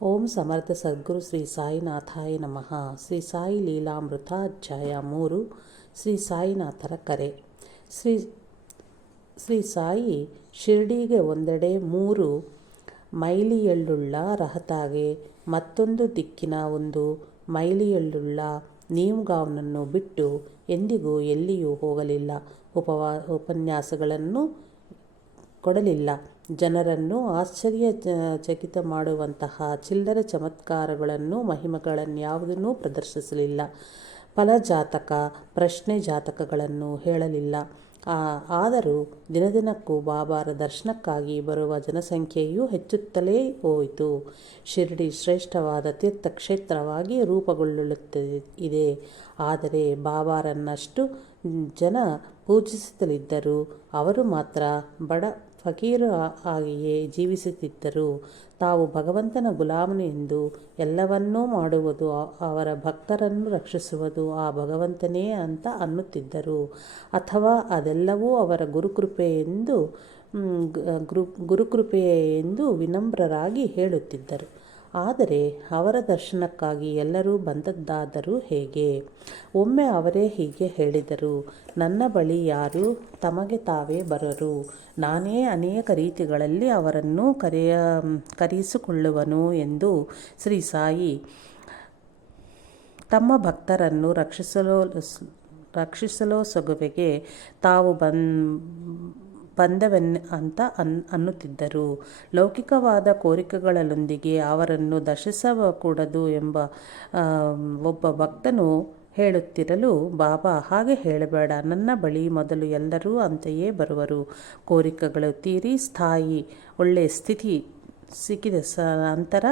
ಓಂ ಸಮರ್ಥ ಸದ್ಗುರು ಶ್ರೀ ಸಾಯಿನಾಥಾಯ ನಮಃ. ಶ್ರೀ ಸಾಯಿ ಲೀಲಾಮೃತ ಅಧ್ಯಾಯ 3. ಶ್ರೀ ಸಾಯಿನಾಥರ ಕರೆ. ಶ್ರೀ ಸಾಯಿ ಶಿರ್ಡಿಗೆ ಒಂದೆಡೆ 3 ಮೈಲಿಯಳ್ಳುಳ್ಳ ರಹತಾಗೆ ಮತ್ತೊಂದು ದಿಕ್ಕಿನ 1 ಮೈಲಿಯಳ್ಳುಳ್ಳ ನೀಮ್ಗಾಂವ್ನನ್ನು ಬಿಟ್ಟು ಎಂದಿಗೂ ಎಲ್ಲಿಯೂ ಹೋಗಲಿಲ್ಲ. ಉಪನ್ಯಾಸಗಳನ್ನು ಕೊಡಲಿಲ್ಲ. ಜನರನ್ನು ಆಶ್ಚರ್ಯಚಕಿತ ಮಾಡುವಂತಹ ಚಿಲ್ಲರೆ ಚಮತ್ಕಾರಗಳನ್ನು ಮಹಿಮೆಗಳನ್ಯಾವುದನ್ನೂ ಪ್ರದರ್ಶಿಸಲಿಲ್ಲ. ಫಲಜಾತಕ ಪ್ರಶ್ನೆ ಜಾತಕಗಳನ್ನು ಹೇಳಲಿಲ್ಲ. ಆದರೂ ದಿನದಿನಕ್ಕೂ ಬಾಬಾರ ದರ್ಶನಕ್ಕಾಗಿ ಬರುವ ಜನಸಂಖ್ಯೆಯೂ ಹೆಚ್ಚುತ್ತಲೇ ಹೋಯಿತು. ಶಿರ್ಡಿ ಶ್ರೇಷ್ಠವಾದ ತೀರ್ಥಕ್ಷೇತ್ರವಾಗಿ ರೂಪುಗೊಳ್ಳುತ್ತಿದೆ. ಆದರೆ ಬಾಬಾರನ್ನಷ್ಟು ಜನ ಪೂಜಿಸುತ್ತಲಿದ್ದರೂ ಅವರು ಮಾತ್ರ ಬಡ ಫಕೀರ ಆಗಿಯೇ ಜೀವಿಸುತ್ತಿದ್ದರು. ತಾವು ಭಗವಂತನ ಗುಲಾಮನು ಎಂದು ಎಲ್ಲವನ್ನೂ ಮಾಡುವುದು, ಅವರ ಭಕ್ತರನ್ನು ರಕ್ಷಿಸುವುದು ಆ ಭಗವಂತನೇ ಅಂತ ಅನ್ನುತ್ತಿದ್ದರು. ಅಥವಾ ಅದೆಲ್ಲವೂ ಅವರ ಗುರುಕೃಪೆಯೇ ಎಂದು ವಿನಮ್ರರಾಗಿ ಹೇಳುತ್ತಿದ್ದರು. ಆದರೆ ಅವರ ದರ್ಶನಕ್ಕಾಗಿ ಎಲ್ಲರೂ ಬಂದದ್ದಾದರೂ ಹೇಗೆ? ಒಮ್ಮೆ ಅವರೇ ಹೀಗೆ ಹೇಳಿದರು: ನನ್ನ ಬಳಿ ಯಾರೂ ತಮಗೆ ತಾವೇ ಬರರು. ನಾನೇ ಅನೇಕ ರೀತಿಗಳಲ್ಲಿ ಅವರನ್ನು ಕರೆಯಿಸಿಕೊಳ್ಳುವನು ಎಂದು. ಶ್ರೀ ಸಾಯಿ ತಮ್ಮ ಭಕ್ತರನ್ನು ರಕ್ಷಿಸಲೋಸಗುವೆಗೆ ತಾವು ಬಂದವೆನ್ ಅಂತ ಅನ್ನುತ್ತಿದ್ದರು. ಲೌಕಿಕವಾದ ಕೋರಿಕೆಗಳೊಂದಿಗೆ ಅವರನ್ನು ದರ್ಶಿಸಕೂಡದು ಎಂಬ ಒಬ್ಬ ಭಕ್ತನು ಹೇಳುತ್ತಿರಲು, ಬಾಬಾ ಹಾಗೆ ಹೇಳಬೇಡ, ನನ್ನ ಬಳಿ ಮೊದಲು ಎಲ್ಲರೂ ಅಂತೆಯೇ ಬರುವರು. ಕೋರಿಕೆಗಳು ತೀರಿ ಸ್ಥಾಯಿ ಒಳ್ಳೆಯ ಸ್ಥಿತಿ ಸಿಕ್ಕಿದ ನಂತರ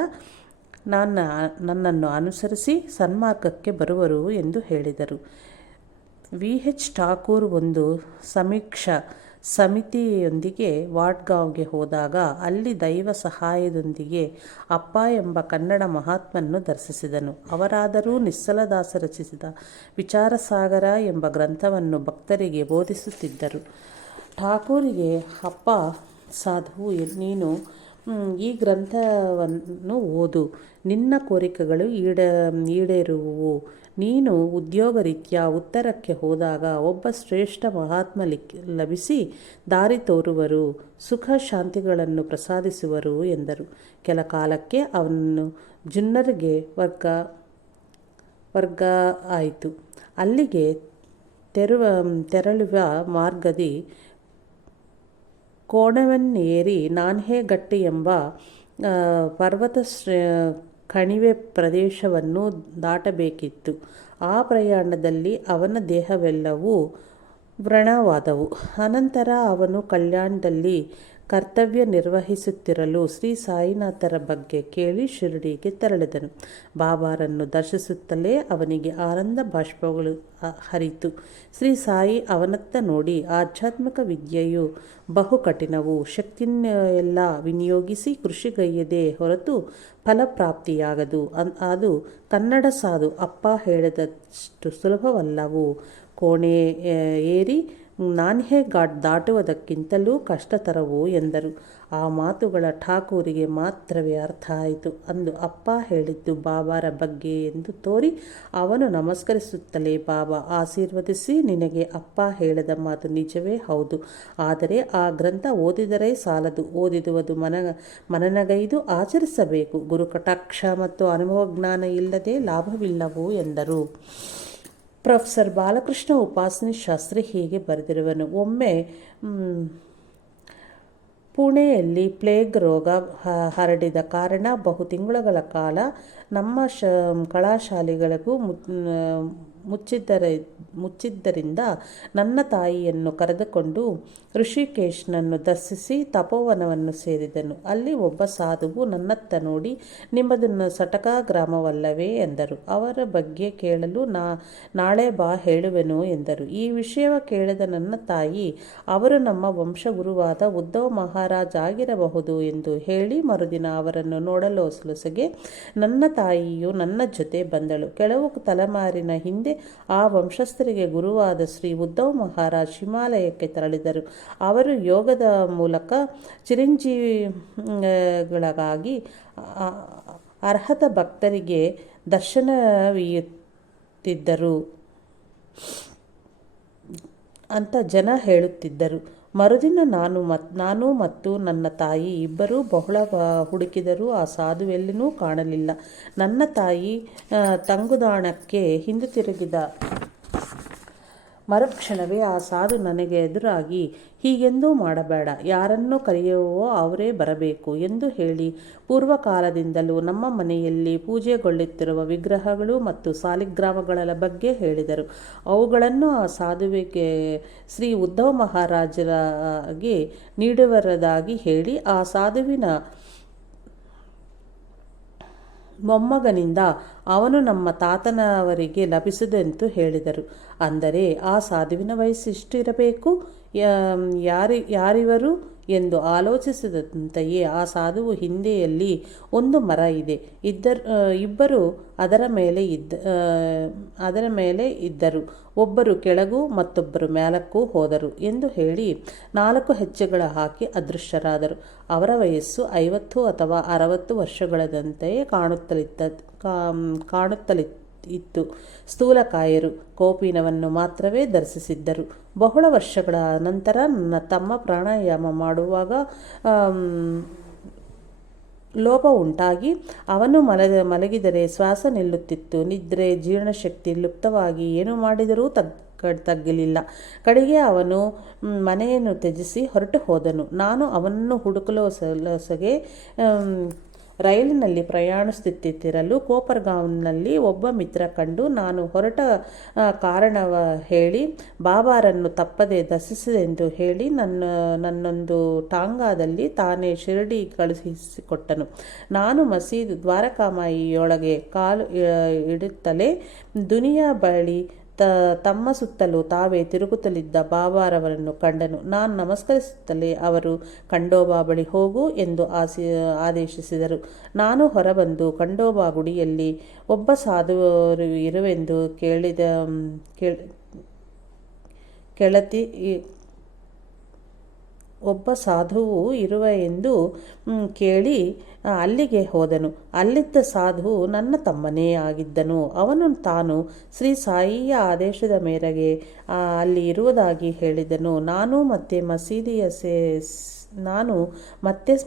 ನನ್ನನ್ನು ಅನುಸರಿಸಿ ಸನ್ಮಾರ್ಗಕ್ಕೆ ಬರುವರು ಎಂದು ಹೇಳಿದರು. ವಿ. ಎಚ್. ಠಾಕೂರ್ ಒಂದು ಸಮೀಕ್ಷಾ ಸಮಿತಿಯೊಂದಿಗೆ ವಾಡ್ಗಾಂವ್ಗೆ ಹೋದಾಗ ಅಲ್ಲಿ ದೈವ ಸಹಾಯದೊಂದಿಗೆ ಅಪ್ಪ ಎಂಬ ಕನ್ನಡ ಮಹಾತ್ಮನನ್ನು ದರ್ಶಿಸಿದನು. ಅವರಾದರೂ ನಿಶ್ಚಲದಾಸ ರಚಿಸಿದ ವಿಚಾರಸಾಗರ ಎಂಬ ಗ್ರಂಥವನ್ನು ಭಕ್ತರಿಗೆ ಬೋಧಿಸುತ್ತಿದ್ದರು. ಠಾಕೂರಿಗೆ, ಅಪ್ಪ ಸಾಧು, ನೀನು ಈ ಗ್ರಂಥವನ್ನು ಓದು, ನಿನ್ನ ಕೋರಿಕೆಗಳು ಈಡೇರುವುವು. ನೀನು ಉದ್ಯೋಗರೀತ್ಯಾ ಉತ್ತರಕ್ಕೆ ಹೋದಾಗ ಒಬ್ಬ ಶ್ರೇಷ್ಠ ಮಹಾತ್ಮ ಲಭಿಸಿ ದಾರಿ ತೋರುವರು, ಸುಖ ಶಾಂತಿಗಳನ್ನು ಪ್ರಸಾದಿಸುವರು ಎಂದರು. ಕೆಲ ಕಾಲಕ್ಕೆ ಅವನನ್ನು ಜುನ್ನರ್ಗೆ ವರ್ಗ ಆಯಿತು. ಅಲ್ಲಿಗೆ ತೆರಳುವ ಮಾರ್ಗದಿ ಕೋಣವನ್ನೇರಿ ನಾನ್ಹೇಗಟ್ಟಿ ಎಂಬ ಪರ್ವತ ಕಣಿವೆ ಪ್ರದೇಶವನ್ನು ದಾಟಬೇಕಿತ್ತು. ಆ ಪ್ರಯಾಣದಲ್ಲಿ ಅವನ ದೇಹವೆಲ್ಲವೂ ವ್ರಣವಾದವು. ಅನಂತರ ಅವನು ಕಲ್ಯಾಣದಲ್ಲಿ ಕರ್ತವ್ಯ ನಿರ್ವಹಿಸುತ್ತಿರಲು ಶ್ರೀ ಸಾಯಿನಾಥರ ಬಗ್ಗೆ ಕೇಳಿ ಶಿರ್ಡಿಗೆ ತೆರಳಿದನು. ಬಾಬಾರನ್ನು ದರ್ಶಿಸುತ್ತಲೇ ಅವನಿಗೆ ಆನಂದ ಬಾಷ್ಪಗಳು ಹರಿತು. ಶ್ರೀ ಸಾಯಿ ಅವನತ್ತ ನೋಡಿ, ಆಧ್ಯಾತ್ಮಿಕ ವಿದ್ಯೆಯು ಬಹು ಕಠಿಣವು. ಶಕ್ತಿಯನ್ನೆಲ್ಲ ವಿನಿಯೋಗಿಸಿ ಕೃಷಿಗೈಯದೆ ಹೊರತು ಫಲಪ್ರಾಪ್ತಿಯಾಗದು. ಅದು ಕನ್ನಡ ಸಾಧು ಅಪ್ಪ ಹೇಳಿದಷ್ಟು ಸುಲಭವಲ್ಲವು. ಕೋಣೆ ಏರಿ ನಾನ್ಹೆ ಘಾಟ್ ದಾಟುವುದಕ್ಕಿಂತಲೂ ಕಷ್ಟತರವು ಎಂದರು. ಆ ಮಾತುಗಳ ಠಾಕೂರಿಗೆ ಮಾತ್ರವೇ ಅರ್ಥ ಆಯಿತು. ಅಂದು ಅಪ್ಪ ಹೇಳಿದ್ದು ಬಾಬಾರ ಬಗ್ಗೆ ಎಂದು ತೋರಿ ಅವನು ನಮಸ್ಕರಿಸುತ್ತಲೇ, ಬಾಬಾ ಆಶೀರ್ವದಿಸಿ, ನಿನಗೆ ಅಪ್ಪ ಹೇಳಿದ ಮಾತು ನಿಜವೇ ಹೌದು. ಆದರೆ ಆ ಗ್ರಂಥ ಓದಿದರೆ ಸಾಲದು, ಓದಿದುವುದು ಮನನಗೈದು ಆಚರಿಸಬೇಕು. ಗುರು ಕಟಾಕ್ಷ ಮತ್ತು ಅನುಭವಜ್ಞಾನ ಇಲ್ಲದೆ ಲಾಭವಿಲ್ಲವು ಎಂದರು. ಪ್ರೊಫೆಸರ್ ಬಾಲಕೃಷ್ಣ ಉಪಾಸನಿ ಶಾಸ್ತ್ರಿ ಹೀಗೆ ಬರೆದಿರುವನು: ಒಮ್ಮೆ ಪುಣೆಯಲ್ಲಿ ಪ್ಲೇಗ್ ರೋಗ ಹರಡಿದ ಕಾರಣ ಬಹು ತಿಂಗಳುಗಳ ಕಾಲ ನಮ್ಮ ಕళಾಶಾಲೆಗಳಿಗೂ ಮುಚ್ಚಿದ್ದರಿಂದ ನನ್ನ ತಾಯಿಯನ್ನು ಕರೆದುಕೊಂಡು ಋಷಿಕೇಶ್ನನ್ನು ದರ್ಶಿಸಿ ತಪೋವನವನ್ನು ಸೇರಿದನು. ಅಲ್ಲಿ ಒಬ್ಬ ಸಾಧುವು ನನ್ನತ್ತ ನೋಡಿ, ನಿಮ್ಮದನ್ನು ಸಟಕಾ ಗ್ರಾಮವಲ್ಲವೇ ಎಂದರು. ಅವರ ಬಗ್ಗೆ ಕೇಳಲು ನಾಳೆ ಬಾ ಹೇಳುವೆನು ಎಂದರು. ಈ ವಿಷಯವ ಕೇಳಿದ ನನ್ನ ತಾಯಿ, ಅವರು ನಮ್ಮ ವಂಶಗುರುವಾದ ಉದ್ಧವ ಮಹಾರಾಜ್ ಆಗಿರಬಹುದು ಎಂದು ಹೇಳಿ ಮರುದಿನ ಅವರನ್ನು ನೋಡಲೊಸಗೆ ನನ್ನ ತಾಯಿಯು ನನ್ನ ಜೊತೆ ಬಂದಳು. ಕೆಲವು ತಲೆಮಾರಿನ ಹಿಂದೆ ಆ ವಂಶಸ್ಥರಿಗೆ ಗುರುವಾದ ಶ್ರೀ ಉದ್ಧವ್ ಮಹಾರಾಜ್ ಹಿಮಾಲಯಕ್ಕೆ ತೆರಳಿದರು. ಅವರು ಯೋಗದ ಮೂಲಕ ಚಿರಂಜೀವಿಗಳಾಗಿ ಅರ್ಹತ ಭಕ್ತರಿಗೆ ದರ್ಶನವೀಯುತ್ತಿದ್ದರು ಅಂತ ಜನ ಹೇಳುತ್ತಿದ್ದರು. ಮರುದಿನ ನಾನು ಮತ್ತು ನನ್ನ ತಾಯಿ ಇಬ್ಬರೂ ಬಹಳ ಹುಡುಕಿದರೂ ಆ ಸಾಧುವೆಲ್ಲಿನೂ ಕಾಣಲಿಲ್ಲ. ನನ್ನ ತಾಯಿ ತಂಗುದಾಣಕ್ಕೆ ಹಿಂದಿರುಗಿದ ಮರುಕ್ಷಣವೇ ಆ ಸಾಧು ನನಗೆ ಎದುರಾಗಿ, ಹೀಗೆಂದೂ ಮಾಡಬೇಡ, ಯಾರನ್ನು ಕರೆಯುವೋ ಅವರೇ ಬರಬೇಕು ಎಂದು ಹೇಳಿ ಪೂರ್ವಕಾಲದಿಂದಲೂ ನಮ್ಮ ಮನೆಯಲ್ಲಿ ಪೂಜೆಗೊಳ್ಳುತ್ತಿರುವ ವಿಗ್ರಹಗಳು ಮತ್ತು ಸಾಲಿಗ್ರಾಮಗಳ ಬಗ್ಗೆ ಹೇಳಿದರು. ಅವುಗಳನ್ನು ಆ ಸಾಧುವಿಗೆ ಶ್ರೀ ಉದ್ಧವ್ ಮಹಾರಾಜರಿಗೆ ನೀಡುವರದಾಗಿ ಹೇಳಿ ಆ ಸಾಧುವಿನ ಮೊಮ್ಮಗನಿಂದ ಅವನು ನಮ್ಮ ತಾತನವರಿಗೆ ಲಭಿಸಿದೆಂದು ಹೇಳಿದರು. ಅಂದರೆ ಆ ಸಾಧುವಿನ ವಯಸ್ಸೆಷ್ಟಿರಬೇಕು, ಯಾರಿವರು ಎಂದು ಆಲೋಚಿಸಿದಂತೆಯೇ ಆ ಸಾಧುವು ಹಿಂದೆಯಲ್ಲಿ ಒಂದು ಮರ ಇದೆ, ಇಬ್ಬರು ಅದರ ಮೇಲೆ ಇದ್ದರು, ಒಬ್ಬರು ಕೆಳಗೂ ಮತ್ತೊಬ್ಬರು ಮೇಲಕ್ಕೂ ಹೋದರು ಎಂದು ಹೇಳಿ 4 ಹೆಜ್ಜೆಗಳ ಹಾಕಿ ಅದೃಶ್ಯರಾದರು. ಅವರ ವಯಸ್ಸು 50 ಅಥವಾ 60 ವರ್ಷಗಳಂತೆಯೇ ಕಾಣುತ್ತಲಿತ್ತು. ಸ್ಥೂಲಕಾಯರು, ಕೌಪೀನವನ್ನು ಮಾತ್ರವೇ ಧರಿಸಿದ್ದರು. ಬಹಳ ವರ್ಷಗಳ ನಂತರ ನನ್ನ ತಮ್ಮ ಪ್ರಾಣಾಯಾಮ ಮಾಡುವಾಗ ಲೋಪ ಉಂಟಾಗಿ ಅವನು ಮಲಗಿದರೆ ಶ್ವಾಸ ನಿಲ್ಲುತ್ತಿತ್ತು. ನಿದ್ರೆ, ಜೀರ್ಣಶಕ್ತಿ ಲುಪ್ತವಾಗಿ ಏನು ಮಾಡಿದರೂ ತಗ್ಗಲಿಲ್ಲ. ಕಡೆಗೆ ಅವನು ಮನೆಯನ್ನು ತ್ಯಜಿಸಿ ಹೊರಟು ಹೋದನು. ನಾನು ಅವನನ್ನು ಹುಡುಕಲೊಸಗೆ ರೈಲಿನಲ್ಲಿ ಪ್ರಯಾಣಿಸುತ್ತಿರಲು ಕೋಪರ್ಗಾಂವ್ನಲ್ಲಿ ಒಬ್ಬ ಮಿತ್ರ ಕಂಡು ನಾನು ಹೊರಟ ಕಾರಣವ ಹೇಳಿ ಬಾಬಾರನ್ನು ತಪ್ಪದೆ ದರ್ಶಿಸೆಂದು ಹೇಳಿ ನನ್ನೊಂದು ಟಾಂಗಾದಲ್ಲಿ ತಾನೇ ಶಿರಡಿ ಕಳುಹಿಸಿಕೊಟ್ಟನು. ನಾನು ಮಸೀದು ದ್ವಾರಕಾಮಾಯಿಯೊಳಗೆ ಕಾಲು ಇಡುತ್ತಲೇ ದುನಿಯಾ ಬಳಿ ತಮ್ಮ ಸುತ್ತಲೂ ತಾವೇ ತಿರುಗುತ್ತಲಿದ್ದ ಬಾಬಾರವರನ್ನು ಕಂಡನು. ನಾನು ನಮಸ್ಕರಿಸುತ್ತಲೇ ಅವರು ಖಂಡೋಬಾ ಬಳಿ ಹೋಗು ಎಂದು ಆದೇಶಿಸಿದರು. ನಾನು ಹೊರಬಂದು ಖಂಡೋಬಾ ಗುಡಿಯಲ್ಲಿ ಒಬ್ಬ ಸಾಧುವರು ಇರುವೆಂದು ಎಂದು ಕೇಳಿ ಅಲ್ಲಿಗೆ ಹೋದನು. ಅಲ್ಲಿದ್ದ ಸಾಧು ನನ್ನ ತಮ್ಮನೇ ಆಗಿದ್ದನು. ಅವನು ತಾನು ಶ್ರೀ ಸಾಯಿಯ ಆದೇಶದ ಮೇರೆಗೆ ಅಲ್ಲಿ ಇರುವುದಾಗಿ ಹೇಳಿದನು. ನಾನು ಮತ್ತೆ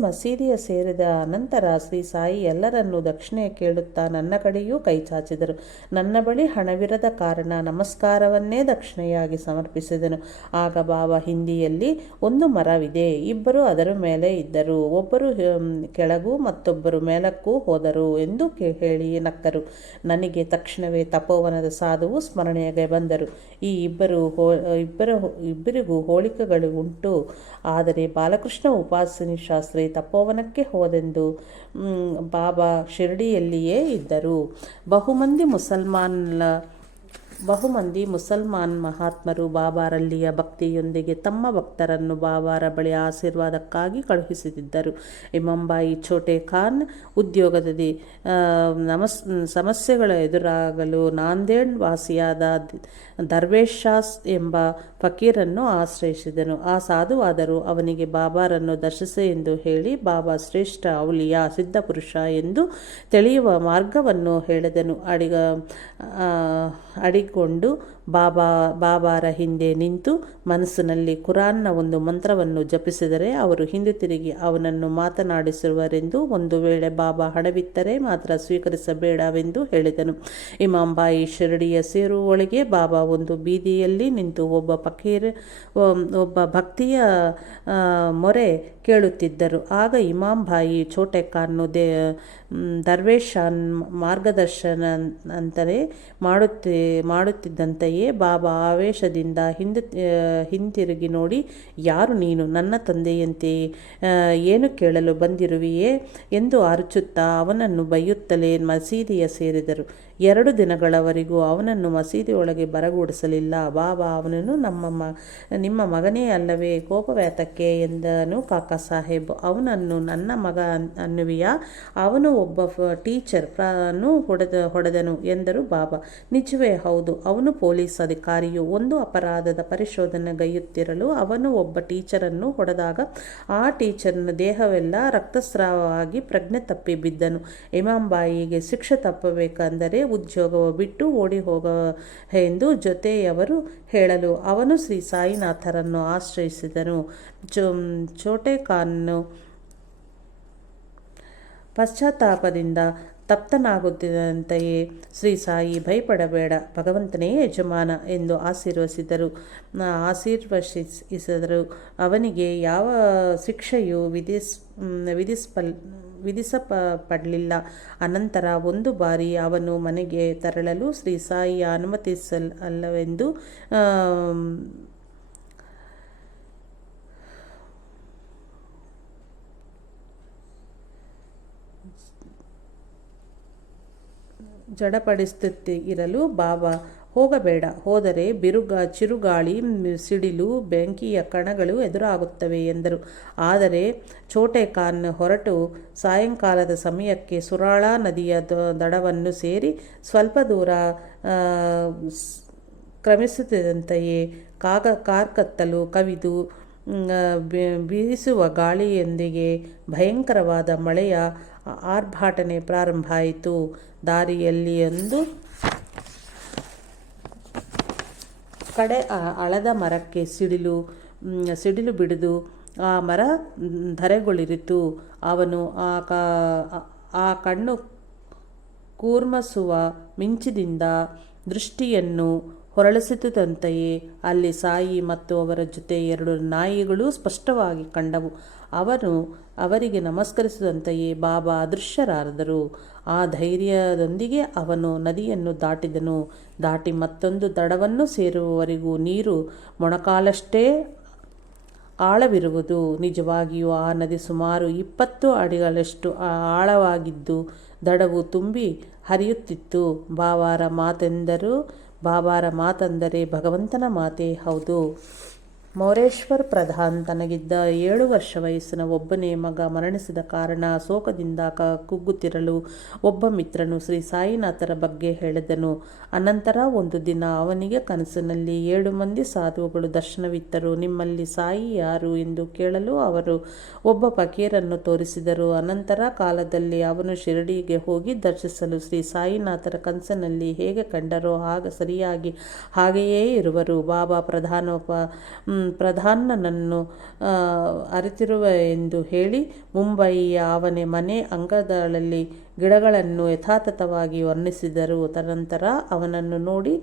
ಮಸೀದಿಯ ಸೇರಿದ ನಂತರ ಶ್ರೀ ಸಾಯಿ ಎಲ್ಲರನ್ನೂ ದಕ್ಷಿಣೆ ಕೇಳುತ್ತಾ ನನ್ನ ಕಡೆಯೂ ಕೈ ಚಾಚಿದರು. ನನ್ನ ಬಳಿ ಹಣವಿರದ ಕಾರಣ ನಮಸ್ಕಾರವನ್ನೇ ದಕ್ಷಿಣೆಯಾಗಿ ಸಮರ್ಪಿಸಿದನು. ಆಗ ಬಾಬಾ ಹಿಂದಿಯಲ್ಲಿ, ಒಂದು ಮರವಿದೆ, ಇಬ್ಬರು ಅದರ ಮೇಲೆ ಇದ್ದರು, ಒಬ್ಬರು ಕೆಳಗೂ ಮತ್ತೊಬ್ಬರು ಮೇಲಕ್ಕೂ ಹೋದರು ಎಂದು ಹೇಳಿ ನಕ್ಕರು. ನನಗೆ ತಕ್ಷಣವೇ ತಪೋವನದ ಸಾಧುವು ಸ್ಮರಣೆಗೆ ಬಂದರು. ಈ ಇಬ್ಬರಿಗೂ ಹೋಲಿಕೆಗಳು ಉಂಟು. ಆದರೆ ಬಾಲಕೃಷ್ಣ ಉಪಾಸನಿ ಶಾಸ್ತ್ರಿ ತಪೋವನಕ್ಕೆ ಹೋದೆಂದು ಬಾಬಾ ಶಿರಡಿಯಲ್ಲಿಯೇ ಇದ್ದರು. ಬಹುಮಂದಿ ಮುಸಲ್ಮಾನ್ ಮಹಾತ್ಮರು ಬಾಬಾರಲ್ಲಿಯ ಭಕ್ತಿಯೊಂದಿಗೆ ತಮ್ಮ ಭಕ್ತರನ್ನು ಬಾಬಾರ ಬಳಿ ಆಶೀರ್ವಾದಕ್ಕಾಗಿ ಕಳುಹಿಸುತ್ತಿದ್ದರು. ಇಮಾಂಬಾಯಿ ಛೋಟೆ ಖಾನ್ ಉದ್ಯೋಗದಲ್ಲಿ ಸಮಸ್ಯೆಗಳ ಎದುರಾಗಲು ನಾಂದೇಡ್ ವಾಸಿಯಾದ ದರ್ವೇಶ್ ಶಾಸ್ ಎಂಬ ಫಕೀರನ್ನು ಆಶ್ರಯಿಸಿದನು. ಆ ಸಾಧುವಾದರೂ ಅವನಿಗೆ ಬಾಬಾರನ್ನು ದರ್ಶಿಸೆ ಎಂದು ಹೇಳಿ ಬಾಬಾ ಶ್ರೇಷ್ಠ ಔಲಿಯಾ ಸಿದ್ಧಪುರುಷ ಎಂದು ತಿಳಿಯುವ ಮಾರ್ಗವನ್ನು ಹೇಳಿದನು. ಅಡಿಕೊಂಡು ಬಾಬಾರ ಹಿಂದೆ ನಿಂತು ಮನಸ್ಸಿನಲ್ಲಿ ಕುರಾನ್ನ ಒಂದು ಮಂತ್ರವನ್ನು ಜಪಿಸಿದರೆ ಅವರು ಹಿಂದೆ ತಿರುಗಿ ಅವನನ್ನು ಮಾತನಾಡಿಸುವರೆಂದು, ಒಂದು ವೇಳೆ ಬಾಬಾ ಹಣವಿತ್ತರೆ ಮಾತ್ರ ಸ್ವೀಕರಿಸಬೇಡವೆಂದು ಹೇಳಿದನು. ಇಮಾಂಬಾಯಿ ಶಿರಡಿಯ ಸೇರುವೊಳಗೆ ಬಾಬಾ ಒಂದು ಬೀದಿಯಲ್ಲಿ ನಿಂತು ಒಬ್ಬ ಭಕ್ತಿಯ ಮೊರೆ ಕೇಳುತ್ತಿದ್ದರು. ಆಗ ಇಮಾಂಬಾಯಿ ಛೋಟೆ ಖಾನ್ನು ದರ್ವೇಶ್ ಶಾನ್ ಮಾರ್ಗದರ್ಶನ ಅಂತಲೇ ಮಾಡುತ್ತಿದ್ದಂತೆಯೇ ಬಾಬಾ ಆವೇಶದಿಂದ ಹಿಂತಿರುಗಿ ನೋಡಿ, ಯಾರು ನೀನು? ನನ್ನ ತಂದೆಯಂತೆ ಏನು ಕೇಳಲು ಬಂದಿರುವೆಯೇ ಎಂದು ಅರಚುತ್ತಾ ಅವನನ್ನು ಬೈಯುತ್ತಲೇ ಮಸೀದಿಯ ಸೇರಿದರು. 2 ದಿನಗಳವರೆಗೂ ಅವನನ್ನು ಮಸೀದಿಯೊಳಗೆ ಬರಗೂಡಿಸಲಿಲ್ಲ. ಬಾಬಾ ಅವನನ್ನು ನಿಮ್ಮ ಮಗನೇ ಅಲ್ಲವೇ? ಕೋಪವ್ಯಾತಕ್ಕೆ ಎಂದನು ಕಾಕಾ ಸಾಹೇಬ್. ಅವನನ್ನು ನನ್ನ ಮಗ ಅನ್ನುವಿಯಾ? ಅವನು ಒಬ್ಬ ಟೀಚರ್ ಹೊಡೆದನು ಎಂದರು ಬಾಬಾ. ನಿಜವೇ ಹೌದು, ಹೌದು, ಅವನು ಪೊಲೀಸ್ ಅಧಿಕಾರಿಯು. ಒಂದು ಅಪರಾಧದ ಪರಿಶೋಧನೆಗೈಯುತ್ತಿರಲು ಅವನು ಒಬ್ಬ ಟೀಚರನ್ನು ಹೊಡೆದಾಗ ಆ ಟೀಚರ್ನ ದೇಹವೆಲ್ಲ ರಕ್ತಸ್ರಾವವಾಗಿ ಪ್ರಜ್ಞೆ ತಪ್ಪಿ ಬಿದ್ದನು. ಇಮಾಂಬಾಯಿಗೆ ಶಿಕ್ಷೆ ತಪ್ಪಬೇಕೆಂದರೆ ಉದ್ಯೋಗವ ಬಿಟ್ಟು ಓಡಿ ಹೋಗ ಎಂದು ಜೊತೆಯವರು ಹೇಳಲು ಅವನು ಶ್ರೀ ಸಾಯಿನಾಥರನ್ನು ಆಶ್ರಯಿಸಿದನು. ಛೋಟೆ ಖಾನ್ನು ಪಶ್ಚಾತ್ತಾಪದಿಂದ ತಪ್ತನಾಗುತ್ತಿದ್ದಂತೆಯೇ ಶ್ರೀ ಸಾಯಿ ಭಯಪಡಬೇಡ, ಭಗವಂತನೇ ಯಜಮಾನ ಎಂದು ಆಶೀರ್ವದಿಸಿದರು. ಅವನಿಗೆ ಯಾವ ಶಿಕ್ಷೆಯೂ ವಿಧಿಸಪಡಲಿಲ್ಲ. ಅನಂತರ ಒಂದು ಬಾರಿ ಅವನು ಮನೆಗೆ ತೆರಳಲು ಶ್ರೀ ಸಾಯಿ ಅನುಮತಿಸಲ್ಲವೆಂದು ಜಡಪಡಿಸುತ್ತಿರಲು ಬಾಬಾ ಹೋಗಬೇಡ, ಹೋದರೆ ಚಿರುಗಾಳಿ, ಸಿಡಿಲು, ಬೆಂಕಿಯ ಕಣಗಳು ಎದುರಾಗುತ್ತವೆ ಎಂದರು. ಆದರೆ ಛೋಟೆ ಖಾನ್ ಹೊರಟು ಸಾಯಂಕಾಲದ ಸಮಯಕ್ಕೆ ಸುರಾಳಾ ನದಿಯ ದಡವನ್ನು ಸೇರಿ ಸ್ವಲ್ಪ ದೂರ ಕ್ರಮಿಸುತ್ತಿದ್ದಂತೆಯೇ ಕಾರ್ಕತ್ತಲು ಕವಿದು ಬೀಸುವ ಗಾಳಿಯೊಂದಿಗೆ ಭಯಂಕರವಾದ ಮಳೆಯ ಆರ್ಭಾಟನೆ ಪ್ರಾರಂಭ ಆಯಿತು. ದಾರಿಯಲ್ಲಿ ಒಂದು ಕಡೆ ಆಲದ ಮರಕ್ಕೆ ಸಿಡಿಲು ಬಿಡಿದು ಆ ಮರ ಧರೆಗುರುಳಿತು. ಅವನು ಆ ಕಣ್ಣು ಕೂರ್ಮಸುವ ಮಿಂಚಿನಿಂದ ದೃಷ್ಟಿಯನ್ನು ಹೊರಳಿಸುತ್ತಿದ್ದಂತೆಯೇ ಅಲ್ಲಿ ಸಾಯಿ ಮತ್ತು ಅವರ ಜೊತೆ 2 ನಾಯಿಗಳು ಸ್ಪಷ್ಟವಾಗಿ ಕಂಡವು. ಅವರಿಗೆ ನಮಸ್ಕರಿಸಿದಂತೆಯೇ ಬಾಬಾ ಅದೃಶ್ಯರಾದರು. ಆ ಧೈರ್ಯದೊಂದಿಗೆ ಅವನು ನದಿಯನ್ನು ದಾಟಿ ಮತ್ತೊಂದು ದಡವನ್ನು ಸೇರುವವರೆಗೂ ನೀರು ಮೊಣಕಾಲಷ್ಟೇ ಆಳವಿರುವುದು. ನಿಜವಾಗಿಯೂ ಆ ನದಿ ಸುಮಾರು 20 ಅಡಿಗಳಷ್ಟು ಆಳವಾಗಿದ್ದು ದಡವು ತುಂಬಿ ಹರಿಯುತ್ತಿತ್ತು. ಬಾಬಾರ ಮಾತೆಂದರೆ ಭಗವಂತನ ಮಾತೇ ಹೌದು. ಮೌರೇಶ್ವರ್ ಪ್ರಧಾನ್ ತನಗಿದ್ದ 7 ವರ್ಷ ವಯಸ್ಸಿನ ಒಬ್ಬನೇ ಮಗ ಮರಣಿಸಿದ ಕಾರಣ ಶೋಕದಿಂದ ಕುಗ್ಗುತ್ತಿರಲು ಒಬ್ಬ ಮಿತ್ರನು ಶ್ರೀ ಸಾಯಿನಾಥರ ಬಗ್ಗೆ ಹೇಳಿದನು. ಅನಂತರ ಒಂದು ದಿನ ಅವನಿಗೆ ಕನಸಿನಲ್ಲಿ 7 ಮಂದಿ ಸಾಧುಗಳು ದರ್ಶನವಿತ್ತರು. ನಿಮ್ಮಲ್ಲಿ ಸಾಯಿ ಯಾರು ಎಂದು ಕೇಳಲು ಅವರು ಒಬ್ಬ ಫಕೀರನ್ನು ತೋರಿಸಿದರು. ಅನಂತರ ಕಾಲದಲ್ಲಿ ಅವನು ಶಿರಡಿಗೆ ಹೋಗಿ ದರ್ಶಿಸಲು ಶ್ರೀ ಸಾಯಿನಾಥರ ಕನಸಿನಲ್ಲಿ ಹೇಗೆ ಕಂಡರೋ ಸರಿಯಾಗಿ ಹಾಗೆಯೇ ಇರುವರು. ಬಾಬಾ ಪ್ರಧಾನನನ್ನು ಅರಿತಿರುವ ಎಂದು ಹೇಳಿ ಮುಂಬಯಿಯ ಅವನ ಮನೆ ಅಂಗಳದಲ್ಲಿ ಗಿಡಗಳನ್ನು ಯಥಾತಥವಾಗಿ ವರ್ಣಿಸಿದರು. ತದನಂತರ ಅವನನ್ನು ನೋಡಿ,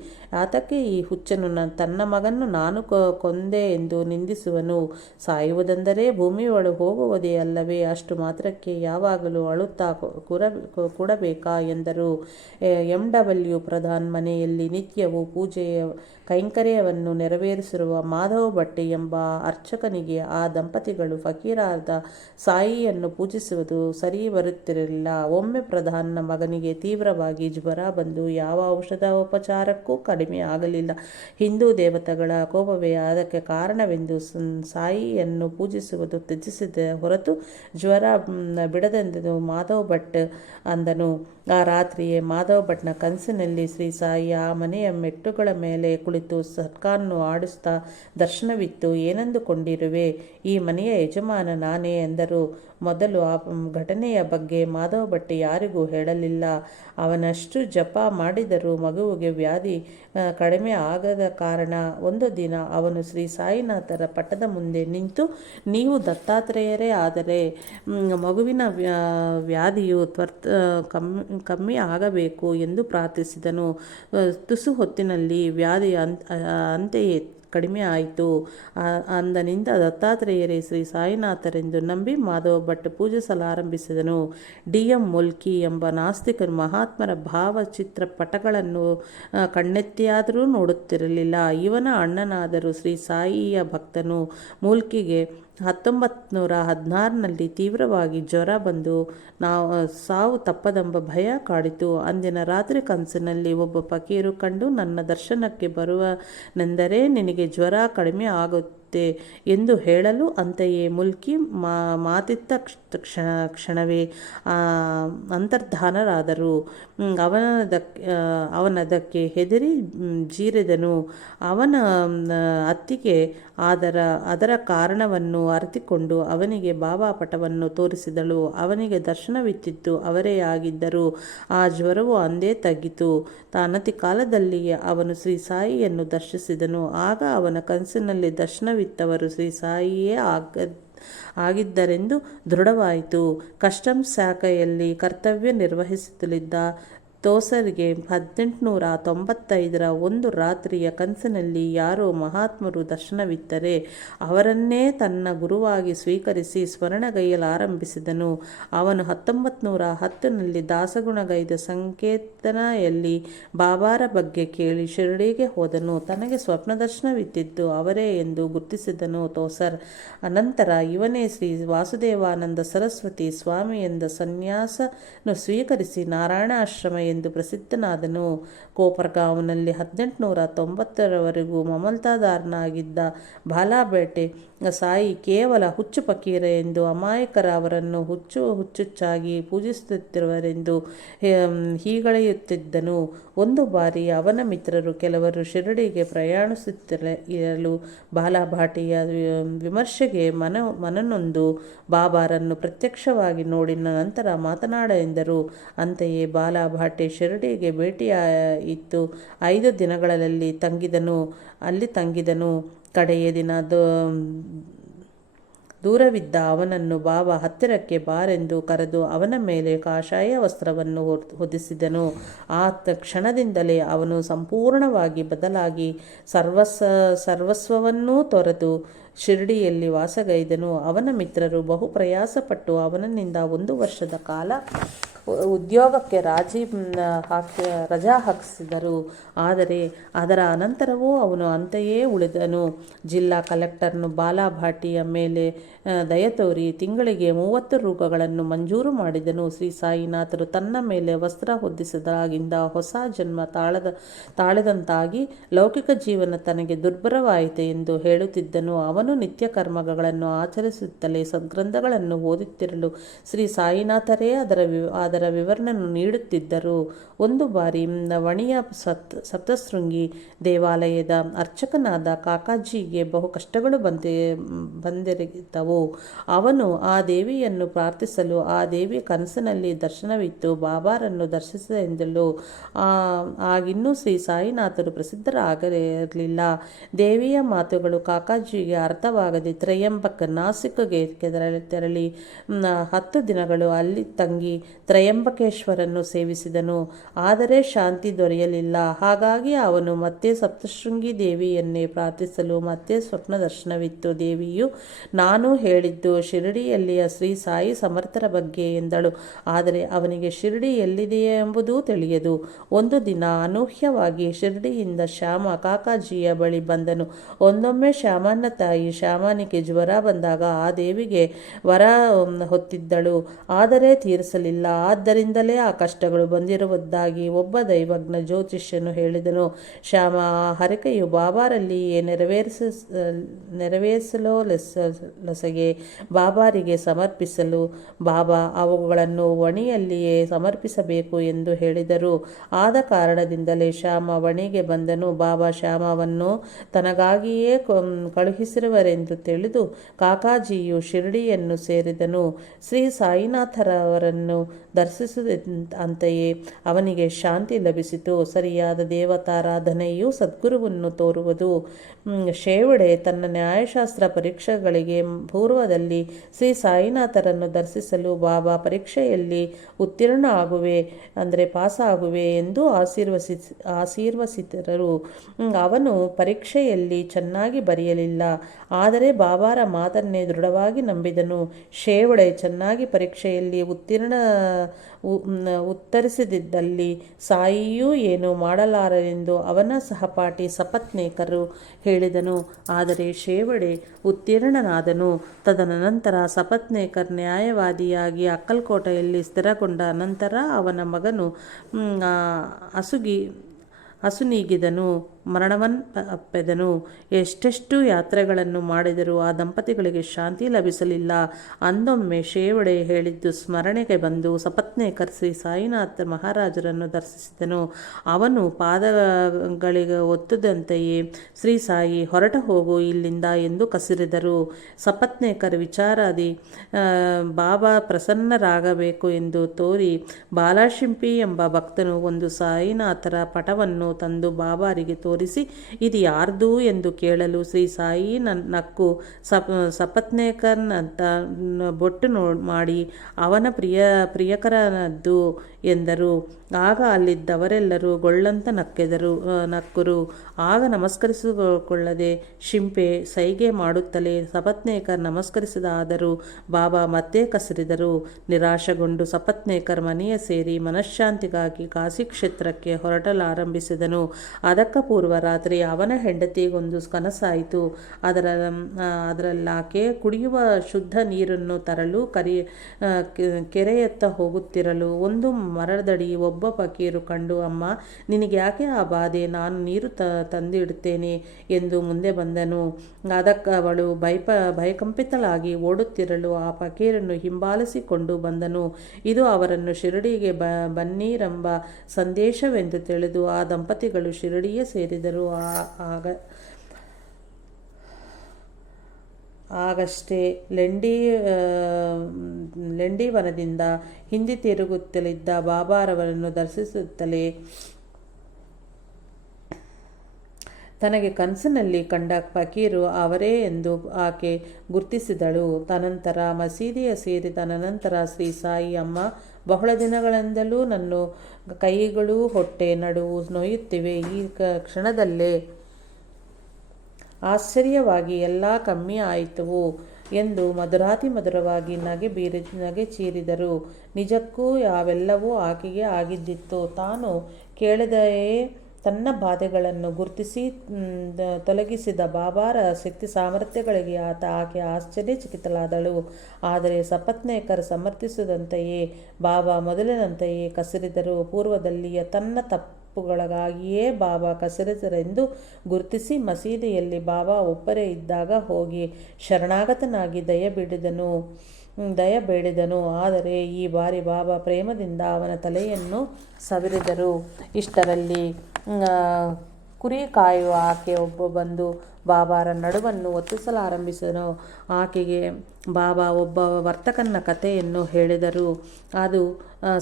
ಆತಕ್ಕೆ ಈ ಹುಚ್ಚನು ತನ್ನ ಮಗನ್ನು ನಾನು ಕೊಂದೆ ಎಂದು ನಿಂದಿಸುವನು. ಸಾಯುವುದೆಂದರೆ ಭೂಮಿ ಒಳಗೆ ಹೋಗುವುದೇ ಅಲ್ಲವೇ? ಅಷ್ಟು ಮಾತ್ರಕ್ಕೆ ಯಾವಾಗಲೂ ಅಳುತ್ತಾ ಕೂಡಬೇಕಾ ಎಂದರು. MW ಪ್ರಧಾನ್ ಮನೆಯಲ್ಲಿ ನಿತ್ಯವೂ ಪೂಜೆಯ ಕೈಂಕರ್ಯವನ್ನು ನೆರವೇರಿಸಿರುವ ಮಾಧವ ಭಟ್ ಎಂಬ ಅರ್ಚಕನಿಗೆ ಆ ದಂಪತಿಗಳು ಫಕೀರಾದ ಸಾಯಿಯನ್ನು ಪೂಜಿಸುವುದು ಸರಿ ಬರುತ್ತಿರಲಿಲ್ಲ. ಒಮ್ಮೆ ಪ್ರಧಾನ್ನ ಮಗನಿಗೆ ತೀವ್ರವಾಗಿ ಜ್ವರ ಬಂದು ಯಾವ ಔಷಧೋಪಚಾರಕ್ಕೂ ಕಡಿಮೆ ಆಗಲಿಲ್ಲ. ಹಿಂದೂ ದೇವತೆಗಳ ಕೋಪವೇ ಅದಕ್ಕೆ ಕಾರಣವೆಂದು ಸಾಯಿಯನ್ನು ಪೂಜಿಸುವುದು ತ್ಯಜಿಸಿದ ಹೊರತು ಜ್ವರ ಬಿಡದೆಂದು ಮಾಧವ ಭಟ್ ಅಂದನು. ಆ ರಾತ್ರಿಯೇ ಮಾಧವ ಭಟ್ನ ಕನಸಿನಲ್ಲಿ ಶ್ರೀ ಸಾಯಿ ಆ ಮನೆಯ ಮೆಟ್ಟುಗಳ ಮೇಲೆ ಕುಳಿತು ಸಟ್ಕಾನ್ನು ಆಡಿಸುತ್ತಾ ದರ್ಶನವಿತ್ತು. ಏನೆಂದುಕೊಂಡಿರುವೆ? ಈ ಮನೆಯ ಯಜಮಾನ ನಾನೇ ಎಂದರು. ಮೊದಲು ಆ ಘಟನೆಯ ಬಗ್ಗೆ ಮಾಧವ ಭಟ್ ಯಾರಿಗೂ ಹೇಳಲಿಲ್ಲ. ಅವನಷ್ಟು ಜಪ ಮಾಡಿದರೂ ಮಗುವಿಗೆ ವ್ಯಾಧಿ ಕಡಿಮೆ ಆಗದ ಕಾರಣ ಒಂದು ದಿನ ಅವನು ಶ್ರೀ ಸಾಯಿನಾಥರ ಪಟ್ಟದ ಮುಂದೆ ನಿಂತು, ನೀವು ದತ್ತಾತ್ರೇಯರೇ ಆದರೆ ಮಗುವಿನ ವ್ಯಾಧಿಯು ಕಮ್ಮಿ ಆಗಬೇಕು ಎಂದು ಪ್ರಾರ್ಥಿಸಿದನು. ತುಸು ಹೊತ್ತಿನಲ್ಲಿ ವ್ಯಾಧಿ ಅಂತೆಯೇ ಕಡಿಮೆ ಆಯಿತು. ಅಂದಿನಿಂದ ದತ್ತಾತ್ರೇಯರೇ ಶ್ರೀ ಸಾಯಿನಾಥರೆಂದು ನಂಬಿ ಮಾಧವ ಭಟ್ ಪೂಜಿಸಲಾರಂಭಿಸಿದನು. DM ಮುಲ್ಕಿ ಎಂಬ ನಾಸ್ತಿಕರು ಮಹಾತ್ಮರ ಭಾವಚಿತ್ರ ಪಟಗಳನ್ನು ಕಣ್ಣೆತ್ತಿಯಾದರೂ ನೋಡುತ್ತಿರಲಿಲ್ಲ. ಇವನ ಅಣ್ಣನಾದರೂ ಶ್ರೀ ಸಾಯಿಯ ಭಕ್ತನು. ಮುಲ್ಕಿಗೆ 1916ರಲ್ಲಿ ತೀವ್ರವಾಗಿ ಜ್ವರ ಬಂದು ಸಾವು ತಪ್ಪದೆಂಬ ಭಯ ಕಾಡಿತು. ಅಂದಿನ ರಾತ್ರಿ ಕನಸಿನಲ್ಲಿ ಒಬ್ಬ ಫಕೀರು ಕಂಡು, ನನ್ನ ದರ್ಶನಕ್ಕೆ ಬರುವನೆಂದರೆ ನಿನಗೆ ಜ್ವರ ಕಡಿಮೆ ಮಾಡುತ್ತೆ ಎಂದು ಹೇಳಲು ಅಂತೆಯೇ ಮುಲ್ಕಿ ಮಾತಿತ್ತ ಕ್ಷಣವೇ ಅಂತರ್ಧಾನರಾದರು. ಅವನದಕ್ಕೆ ಹೆದರಿ ಜೀರಿದನು. ಅವನ ಅತ್ತಿಗೆ ಅದರ ಕಾರಣವನ್ನು ಅರಿತುಕೊಂಡು ಅವನಿಗೆ ಬಾಬಾ ಪಟವನ್ನು ತೋರಿಸಿದಳು. ಅವನಿಗೆ ದರ್ಶನವಿತ್ತಿದ್ದು ಅವರೇ ಆಗಿದ್ದರು. ಆ ಜ್ವರವು ಅಂದೇ ತಗ್ಗಿತು. ಅನತಿ ಕಾಲದಲ್ಲಿಯೇ ಅವನು ಶ್ರೀ ಸಾಯಿಯನ್ನು ದರ್ಶಿಸಿದನು. ಆಗ ಅವನ ಕನಸಿನಲ್ಲಿ ದರ್ಶನವಿತ್ತವರು ಶ್ರೀ ಸಾಯಿಯೇ ಆಗಿದ್ದರೆಂದು ದೃಢವಾಯಿತು. ಕಸ್ಟಮ್ಸ್ ಶಾಖೆಯಲ್ಲಿ ಕರ್ತವ್ಯ ನಿರ್ವಹಿಸುತ್ತಲಿದ್ದ ತೋಸರ್ಗೆ 1895 ಒಂದು ರಾತ್ರಿಯ ಕನಸಿನಲ್ಲಿ ಯಾರೋ ಮಹಾತ್ಮರು ದರ್ಶನವಿತ್ತರೆ ಅವರನ್ನೇ ತನ್ನ ಗುರುವಾಗಿ ಸ್ವೀಕರಿಸಿ ಸ್ಮರಣಗೈಯಲಾರಂಭಿಸಿದನು. ಅವನು 1910 ದಾಸಗುಣಗೈದ ಸಂಕೇತನೆಯಲ್ಲಿ ಬಾಬಾರ ಬಗ್ಗೆ ಕೇಳಿ ಶಿರಡಿಗೆ ಹೋದನು. ತನಗೆ ಸ್ವಪ್ನ ದರ್ಶನವಿದ್ದಿದ್ದು ಅವರೇ ಎಂದು ಗುರುತಿಸಿದನು ತೋಸರ್. ಅನಂತರ ಇವನೇ ಶ್ರೀ ವಾಸುದೇವಾನಂದ ಸರಸ್ವತಿ ಸ್ವಾಮಿ ಎಂದ ಸನ್ಯಾಸನು ಸ್ವೀಕರಿಸಿ ನಾರಾಯಣಾಶ್ರಮ ಎಂದು ಪ್ರಸಿದ್ಧನಾದನು. ಕೋಪರ್ಗಾಂವ್ನಲ್ಲಿ 1890 ಮಮಲ್ತಾದಾರನಾಗಿದ್ದ ಬಾಲಾಬೇಟೆ ಸಾಯಿ ಕೇವಲ ಹುಚ್ಚು ಫಕೀರ ಎಂದು ಅಮಾಯಕರ ಅವರನ್ನು ಹುಚ್ಚುಚ್ಚಾಗಿ ಪೂಜಿಸುತ್ತಿರುವರೆಂದು ಹೀಗಳೆಯುತ್ತಿದ್ದನು. ಒಂದು ಬಾರಿ ಅವನ ಮಿತ್ರರು ಕೆಲವರು ಶಿರಡಿಗೆ ಪ್ರಯಾಣಿಸುತ್ತಿರಲು ಬಾಲಾಭಾಟಿಯ ವಿಮರ್ಶೆಗೆ ಮನನೊಂದು ಬಾಬಾರನ್ನು ಪ್ರತ್ಯಕ್ಷವಾಗಿ ನೋಡಿದ ನಂತರ ಮಾತನಾಡ ಎಂದರು. ಅಂತೆಯೇ ಬಾಲಾಭಾಟಿ ಶಿರಡಿಗೆ ಭೇಟಿಯಾಯಿತು. 5 ದಿನಗಳಲ್ಲಿ ತಂಗಿದನು. ಕಡೆಯ ದಿನ ದೂರವಿದ್ದ ಅವನನ್ನು ಬಾಬಾ ಹತ್ತಿರಕ್ಕೆ ಬಾರೆಂದು ಕರೆದು ಅವನ ಮೇಲೆ ಕಾಷಾಯ ವಸ್ತ್ರವನ್ನು ಹೊದಿಸಿದನು. ಆ ಕ್ಷಣದಿಂದಲೇ ಅವನು ಸಂಪೂರ್ಣವಾಗಿ ಬದಲಾಗಿ ಸರ್ವಸ್ವವನ್ನೂ ತೊರೆದು ಶಿರಡಿಯಲ್ಲಿ ವಾಸಗೈದನು. ಅವನ ಮಿತ್ರರು ಬಹು ಪ್ರಯಾಸಪಟ್ಟು ಅವನಿಂದ 1 ವರ್ಷದ ಕಾಲ ಉದ್ಯೋಗಕ್ಕೆ ರಜಾ ಹಾಕಿಸಿದರು. ಆದರೆ ಅದರ ಅನಂತರವೂ ಅವನು ಅಂತೆಯೇ ಉಳಿದನು. ಜಿಲ್ಲಾ ಕಲೆಕ್ಟರ್ನು ಬಾಲಾಭಾಟಿಯ ಮೇಲೆ ದಯತೋರಿ ತಿಂಗಳಿಗೆ 30 ರೂಪಾಯಿಗಳನ್ನು ಮಂಜೂರು ಮಾಡಿದನು. ಶ್ರೀ ಸಾಯಿನಾಥರು ತನ್ನ ಮೇಲೆ ವಸ್ತ್ರ ಹೊದಿಸಿದಾಗಿಂದ ಹೊಸ ಜನ್ಮ ತಾಳಿದಂತಾಗಿ ಲೌಕಿಕ ಜೀವನ ತನಗೆ ದುರ್ಭರವಾಯಿತು ಎಂದು ಹೇಳುತ್ತಿದ್ದನು. ಅವನು ನಿತ್ಯ ಕರ್ಮಗಳನ್ನು ಆಚರಿಸುತ್ತಲೇ ಸದ್ಗ್ರಂಥಗಳನ್ನು ಓದುತ್ತಿರಲು ಶ್ರೀ ಸಾಯಿನಾಥರೇ ಅದರ ವಿವರಣೆಯನ್ನು ನೀಡುತ್ತಿದ್ದರು. ಒಂದು ಬಾರಿ ವಣಿಯ ಸಪ್ತಶೃಂಗಿ ದೇವಾಲಯದ ಅರ್ಚಕನಾದ ಕಾಕಾಜಿಗೆ ಬಹು ಕಷ್ಟಗಳು ಬಂದಿರಿದ್ದವು. ಅವನು ಆ ದೇವಿಯನ್ನು ಪ್ರಾರ್ಥಿಸಲು ಆ ದೇವಿಯ ಕನಸಿನಲ್ಲಿ ದರ್ಶನವಿತ್ತು ಬಾಬಾರನ್ನು ದರ್ಶಿಸಿದೆಂದಳು. ಆಗಿನ್ನೂ ಶ್ರೀ ಸಾಯಿನಾಥರು ಪ್ರಸಿದ್ಧರಾಗಿರಲಿಲ್ಲ. ದೇವಿಯ ಮಾತುಗಳು ಕಾಕಾಜಿಗೆ ಅರ್ಥವಾಗದೆ ತ್ರಯಂಬಕ್ ನಾಸಿಕ್ಗೆ ತೆರಳಿ 10 ದಿನಗಳು ಅಲ್ಲಿ ತಂಗಿ ತ್ರಯಂಬಕೇಶ್ವರನ್ನು ಸೇವಿಸಿದನು. ಆದರೆ ಶಾಂತಿ ದೊರೆಯಲಿಲ್ಲ. ಹಾಗಾಗಿ ಅವನು ಮತ್ತೆ ಸಪ್ತಶೃಂಗಿ ದೇವಿಯನ್ನೇ ಪ್ರಾರ್ಥಿಸಲು ಮತ್ತೆ ಸ್ವಪ್ನ ದರ್ಶನವಿತ್ತು. ದೇವಿಯು ನಾನು ಹೇಳಿದ್ದು ಶಿರಡಿಯಲ್ಲಿಯ ಶ್ರೀ ಸಾಯಿ ಸಮರ್ಥರ ಬಗ್ಗೆ ಎಂದಳು. ಆದರೆ ಅವನಿಗೆ ಶಿರಡಿ ಎಲ್ಲಿದೆಯೇ ಎಂಬುದೂ ತಿಳಿಯದು. ಒಂದು ದಿನ ಅನೂಹ್ಯವಾಗಿ ಶಿರಡಿಯಿಂದ ಶ್ಯಾಮ ಕಾಕಾಜಿಯ ಬಳಿ ಬಂದನು. ಒಂದೊಮ್ಮೆ ಶ್ಯಾಮನ ತಾಯಿ ಶ್ಯಾಮನಿಗೆ ಜ್ವರ ಬಂದಾಗ ಆ ದೇವಿಗೆ ವರ ಹೊತ್ತಿದ್ದಳು. ಆದರೆ ತೀರಿಸಲಿಲ್ಲ. ಆದ್ದರಿಂದಲೇ ಆ ಕಷ್ಟಗಳು ಬಂದಿರುವುದಾಗಿ ಒಬ್ಬ ದೈವಜ್ಞ ಜ್ಯೋತಿಷ್ಯನು ಹೇಳಿದನು. ಶ್ಯಾಮ ಆ ಹರಕೆಯು ಬಾಬಾರಲ್ಲಿಯೇ ನೆರವೇರಿಸಲೊಸಗೆ ಬಾಬಾರಿಗೆ ಸಮರ್ಪಿಸಲು ಬಾಬಾ ಅವುಗಳನ್ನು ವಣಿಯಲ್ಲಿಯೇ ಸಮರ್ಪಿಸಬೇಕು ಎಂದು ಹೇಳಿದರು. ಆದ ಕಾರಣದಿಂದಲೇ ಶ್ಯಾಮ ವಣಿಗೆ ಬಂದನು. ಬಾಬಾ ಶ್ಯಾಮವನ್ನು ತನಗಾಗಿಯೇ ಕಳುಹಿಸಿರುವರೆಂದು ತಿಳಿದು ಕಾಕಾಜಿಯು ಶಿರಡಿಯನ್ನು ಸೇರಿದನು. ಶ್ರೀ ಸಾಯಿನಾಥರವರನ್ನು ದರ್ಶಿಸಿದಂತೆಯೇ ಅವನಿಗೆ ಶಾಂತಿ ಲಭಿಸಿತು. ಸರಿಯಾದ ದೇವತಾರಾಧನೆಯು ಸದ್ಗುರುವನ್ನು ತೋರುವುದು. ಶೇವಡೆ ತನ್ನ ನ್ಯಾಯಶಾಸ್ತ್ರ ಪರೀಕ್ಷೆಗಳಿಗೆ ಪೂರ್ವದಲ್ಲಿ ಶ್ರೀ ಸಾಯಿನಾಥರನ್ನು ದರ್ಶಿಸಲು ಬಾಬಾ ಪರೀಕ್ಷೆಯಲ್ಲಿ ಉತ್ತೀರ್ಣ ಆಗುವೆ ಅಂದರೆ ಪಾಸ್ ಆಗುವೆ ಎಂದು ಆಶೀರ್ವಸಿದರು. ಅವನು ಪರೀಕ್ಷೆಯಲ್ಲಿ ಚೆನ್ನಾಗಿ ಬರೆಯಲಿಲ್ಲ. ಆದರೆ ಬಾಬಾರ ಮಾತನ್ನೇ ದೃಢವಾಗಿ ನಂಬಿದನು. ಶೇವಡೆ ಚೆನ್ನಾಗಿ ಪರೀಕ್ಷೆಯಲ್ಲಿ ಉತ್ತರಿಸದಿದ್ದಲ್ಲಿ ಸಾಯಿಯೂ ಏನು ಮಾಡಲಾರರೆಂದು ಅವನ ಸಹಪಾಠಿ ಸಪತ್ನೇಕರು ಹೇಳಿದನು. ಆದರೆ ಶೇವಡೆ ಉತ್ತೀರ್ಣನಾದನು. ತದನಂತರ ಸಪತ್ನೇಕರ್ ನ್ಯಾಯವಾದಿಯಾಗಿ ಅಕ್ಕಲ್ಕೋಟೆಯಲ್ಲಿ ಸ್ಥಿರಗೊಂಡ ನಂತರ ಅವನ ಮಗನು ಅಸುನೀಗಿದನು ಅಪ್ಪೆದನು. ಎಷ್ಟೆಷ್ಟು ಯಾತ್ರೆಗಳನ್ನು ಮಾಡಿದರೂ ಆ ದಂಪತಿಗಳಿಗೆ ಶಾಂತಿ ಲಭಿಸಲಿಲ್ಲ. ಅಂದೊಮ್ಮೆ ಶೇವಡೆ ಹೇಳಿದ್ದು ಸ್ಮರಣೆಗೆ ಬಂದು ಸಪತ್ನೇಕರ್ ಶ್ರೀ ಸಾಯಿನಾಥ ಮಹಾರಾಜರನ್ನು ದರ್ಶಿಸಿದನು. ಅವನು ಪಾದಗಳಿಗೆ ಒತ್ತುದಂತೆಯೇ ಶ್ರೀ ಸಾಯಿ ಹೊರಟ ಹೋಗು ಇಲ್ಲಿಂದ ಎಂದು ಕಸಿರಿದರು. ಸಪತ್ನೇಕರ್ ವಿಚಾರಾದಿ ಬಾಬಾ ಪ್ರಸನ್ನರಾಗಬೇಕು ಎಂದು ತೋರಿ ಬಾಲಾಶಿಂಪಿ ಎಂಬ ಭಕ್ತನು ಒಂದು ಸಾಯಿನಾಥರ ಪಟವನ್ನು ತಂದು ಬಾಬಾರಿಗೆ ತೋರಿಸಿ ಇದು ಯಾರ್ದು ಎಂದು ಕೇಳಲು ಶ್ರೀ ಸಾಯಿ ನಕ್ಕು ಸಪತ್ನೇಕರ್ನಂತ ಬೊಟ್ಟು ಮಾಡಿ ಅವನ ಪ್ರಿಯಕರನದ್ದು ಎಂದರು. ಆಗ ಅಲ್ಲಿದ್ದವರೆಲ್ಲರೂ ಗೊಳ್ಳಂತ ನಕ್ಕರು. ಆಗ ನಮಸ್ಕರಿಸಿಕೊಳ್ಳದೆ ಶಿಂಪೆ ಸೈಗೆ ಮಾಡುತ್ತಲೇ ಸಪತ್ನೇಕರ್ ನಮಸ್ಕರಿಸಿದಾದರೂ ಬಾಬಾ ಮತ್ತೆ ಕಸಿರಿದರು. ನಿರಾಶೆಗೊಂಡು ಸಪತ್ನೇಕರ್ ಮನೆಯ ಸೇರಿ ಮನಃಶಾಂತಿಗಾಗಿ ಕಾಶಿ ಕ್ಷೇತ್ರಕ್ಕೆ ಹೊರಟಲಾರಂಭಿಸಿದನು. ಅದಕ್ಕ ಪೂರ್ವ ರಾತ್ರಿ ಅವನ ಹೆಂಡತಿಗೊಂದು ಕನಸಾಯಿತು. ಅದರಲ್ಲಾಕೆ ಕುಡಿಯುವ ಶುದ್ಧ ನೀರನ್ನು ತರಲು ಕೆರೆಯತ್ತ ಹೋಗುತ್ತಿರಲು ಒಂದು ಮರದಡಿ ಒಬ್ಬ ಫಕೀರು ಕಂಡು, ಅಮ್ಮ, ನಿನಗೆ ಯಾಕೆ ಆ ಬಾಧೆ? ನಾನು ನೀರು ತಂದಿಡುತ್ತೇನೆ ಎಂದು ಮುಂದೆ ಬಂದನು. ಅದಕ್ಕೆ ಅವಳು ಭಯಕಂಪಿತಳಾಗಿ ಓಡುತ್ತಿರಲು ಆ ಫಕೀರನ್ನು ಹಿಂಬಾಲಿಸಿಕೊಂಡು ಬಂದನು. ಇದು ಅವರನ್ನು ಶಿರಡಿಗೆ ಬನ್ನಿರೆಂಬ ಸಂದೇಶವೆಂದು ತಿಳಿದು ಆ ದಂಪತಿಗಳು ಶಿರಡಿಗೆ ಸೇರಿದರು. ಆಗಷ್ಟೇ ಲೆಂಡಿ ವನದಿಂದ ಹಿಂದಿರುಗುತ್ತಲಿದ್ದ ಬಾಬಾರವರನ್ನು ದರ್ಶಿಸುತ್ತಲೇ ತನಗೆ ಕನಸಿನಲ್ಲಿ ಕಂಡ ಫಕೀರು ಅವರೇ ಎಂದು ಆಕೆ ಗುರ್ತಿಸಿದಳು. ತದನಂತರ ಮಸೀದಿಯ ಸೇರಿದ ನಂತರ ಶ್ರೀ ಸಾಯಿ, ಅಮ್ಮ, ಬಹಳ ದಿನಗಳಿಂದಲೂ ನನ್ನ ಕೈಗಳು ಹೊಟ್ಟೆ ನಡುವು ನೋಯುತ್ತಿವೆ. ಈ ಕ್ಷಣದಲ್ಲೇ ಆಶ್ಚರ್ಯವಾಗಿ ಎಲ್ಲ ಕಮ್ಮಿ ಆಯಿತವು ಎಂದು ಮಧುರವಾಗಿ ನಗೆ ಚೀರಿದರು. ನಿಜಕ್ಕೂ ಅವೆಲ್ಲವೂ ಆಕೆಗೆ ಆಗಿದ್ದಿತ್ತು. ತಾನು ಕೇಳದೆಯೇ ತನ್ನ ಬಾಧೆಗಳನ್ನು ಗುರುತಿಸಿ ತೊಲಗಿಸಿದ ಬಾಬಾರ ಶಕ್ತಿ ಸಾಮರ್ಥ್ಯಗಳಿಗೆ ಆಕೆ ಆಶ್ಚರ್ಯಚಕಿತಳಾದಳು. ಆದರೆ ಸಪತ್ನೇಕರ್ ಸಮರ್ಥಿಸಿದಂತೆಯೇ ಬಾಬಾ ಮೊದಲಿನಂತೆಯೇ ಕಸಿರಿದರು. ಪೂರ್ವದಲ್ಲಿಯ ತನ್ನ ತಪ್ಪುಗಳಿಗಾಗಿಯೇ ಬಾಬಾ ಕಸಿರಿದರೆಂದು ಗುರುತಿಸಿ ಮಸೀದಿಯಲ್ಲಿ ಬಾಬಾ ಒಬ್ಬರೇ ಇದ್ದಾಗ ಹೋಗಿ ಶರಣಾಗತನಾಗಿ ದಯ ಬೇಡಿದನು. ಆದರೆ ಈ ಬಾರಿ ಬಾಬಾ ಪ್ರೇಮದಿಂದ ಅವನ ತಲೆಯನ್ನು ಸವರಿದರು. ಇಷ್ಟರಲ್ಲಿ ಕುರಿ ಕಾಯುವ ಆಕೆ ಒಬ್ಬ ಬಂದು ಬಾಬಾರ ನಡುವನ್ನು ಒತ್ತಿಸಲಾರಂಭಿಸಿದನು. ಆಕೆಗೆ ಬಾಬಾ ಒಬ್ಬ ವರ್ತಕನ ಕಥೆಯನ್ನು ಹೇಳಿದರು. ಅದು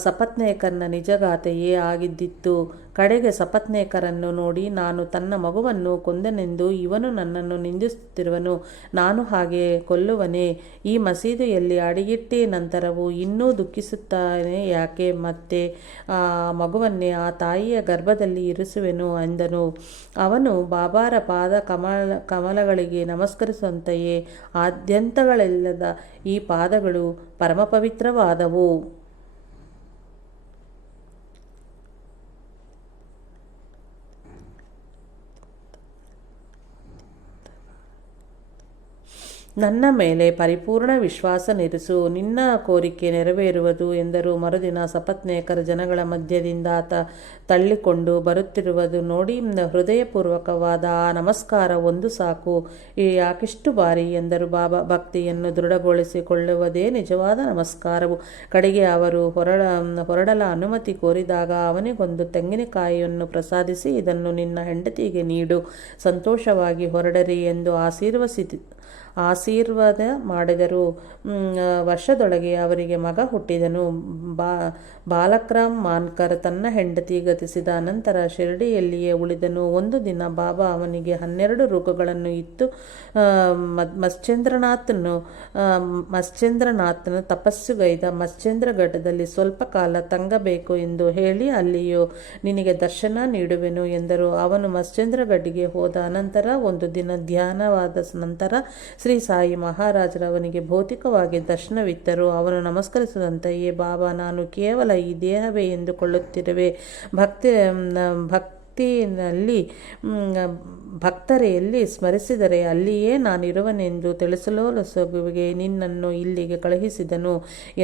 ಸಪತ್ನೇಕರ್ನ ನಿಜಗಾಥೆಯೇ ಆಗಿದ್ದಿತ್ತು. ಕಡೆಗೆ ಸಪತ್ನೇಕರನ್ನು ನೋಡಿ, ನಾನು ತನ್ನ ಮಗುವನ್ನು ಕೊಂದನೆಂದು ಇವನು ನನ್ನನ್ನು ನಿಂದಿಸುತ್ತಿರುವನು, ನಾನು ಹಾಗೆ ಕೊಲ್ಲುವನೇ? ಈ ಮಸೀದಿಯಲ್ಲಿ ಅಡಿಗಿಟ್ಟಿ ನಂತರವೂ ಇನ್ನೂ ದುಃಖಿಸುತ್ತಾನೆ ಯಾಕೆ? ಮತ್ತೆ ಆ ಮಗುವನ್ನೇ ಆ ತಾಯಿಯ ಗರ್ಭದಲ್ಲಿ ಇರಿಸುವೆನು ಎಂದನು. ಅವನು ಬಾಬಾರ ಪಾದ ಕಮಲಗಳಿಗೆ ನಮಸ್ಕರಿಸುವಂತೆಯೇ ಆದ್ಯಂತಗಳಿಲ್ಲದ ಈ ಪಾದಗಳು ಪರಮಪವಿತ್ರವಾದವು. ನನ್ನ ಮೇಲೆ ಪರಿಪೂರ್ಣ ವಿಶ್ವಾಸನಿರಿಸು, ನಿನ್ನ ಕೋರಿಕೆ ನೆರವೇರುವುದು ಎಂದರು. ಮರುದಿನ ಸಪತ್ನೇಕರ್ ಜನಗಳ ಮಧ್ಯದಿಂದ ತಳ್ಳಿಕೊಂಡು ಬರುತ್ತಿರುವುದು ನೋಡಿ ಹೃದಯಪೂರ್ವಕವಾದ ಆ ನಮಸ್ಕಾರ ಒಂದು ಸಾಕು, ಯಾಕಿಷ್ಟು ಬಾರಿ ಎಂದರು. ಬಾಬಾ ಭಕ್ತಿಯನ್ನು ದೃಢಗೊಳಿಸಿಕೊಳ್ಳುವುದೇ ನಿಜವಾದ ನಮಸ್ಕಾರವು. ಕಡೆಗೆ ಅವರು ಹೊರಡಲ ಅನುಮತಿ ಕೋರಿದಾಗ ಅವನಿಗೊಂದು ತೆಂಗಿನಕಾಯಿಯನ್ನು ಪ್ರಸಾದಿಸಿ, ಇದನ್ನು ನಿನ್ನ ಹೆಂಡತಿಗೆ ನೀಡು, ಸಂತೋಷವಾಗಿ ಹೊರಡರಿ ಎಂದು ಆಶೀರ್ವಾದ ಮಾಡಿದರು. ವರ್ಷದೊಳಗೆ ಅವರಿಗೆ ಮಗ ಹುಟ್ಟಿದನು. ಬಾಲಕ್ರಾಮ್ ಮಾನ್ಕರ್ ತನ್ನ ಹೆಂಡತಿ ಗತಿಸಿದ ನಂತರ ಶಿರಡಿಯಲ್ಲಿಯೇ ಉಳಿದನು. ಒಂದು ದಿನ ಬಾಬಾ ಅವನಿಗೆ 12 ರೋಗಗಳನ್ನು ಇತ್ತು. ಮಶ್ಚೇಂದ್ರನಾಥನು ತಪಸ್ಸುಗೈದ ಮಶ್ಚೇಂದ್ರಗಢದಲ್ಲಿ ಸ್ವಲ್ಪ ಕಾಲ ತಂಗಬೇಕು ಎಂದು ಹೇಳಿ, ಅಲ್ಲಿಯೂ ನಿನಗೆ ದರ್ಶನ ನೀಡುವೆನು ಎಂದರು. ಅವನು ಮಶ್ಚೇಂದ್ರಗಢಿಗೆ ಹೋದ ನಂತರ ಒಂದು ದಿನ ಧ್ಯಾನವಾದ ನಂತರ ಶ್ರೀ ಸಾಯಿ ಮಹಾರಾಜರವನಿಗೆ ಭೌತಿಕವಾಗಿ ದರ್ಶನವಿತ್ತರು. ಅವನು ನಮಸ್ಕರಿಸಿದಂತೆಯೇ, ಬಾಬಾ, ನಾನು ಕೇವಲ ಈ ದೇಹವೇ ಎಂದುಕೊಳ್ಳುತ್ತಿರುವೆ. ಭಕ್ತರೆಯಲ್ಲಿ ಸ್ಮರಿಸಿದರೆ ಅಲ್ಲಿಯೇ ನಾನಿರುವನೆಂದು ತಿಳಿಸಲೋಲಸಗುವಿಗೆ ನಿನ್ನನ್ನು ಇಲ್ಲಿಗೆ ಕಳುಹಿಸಿದನು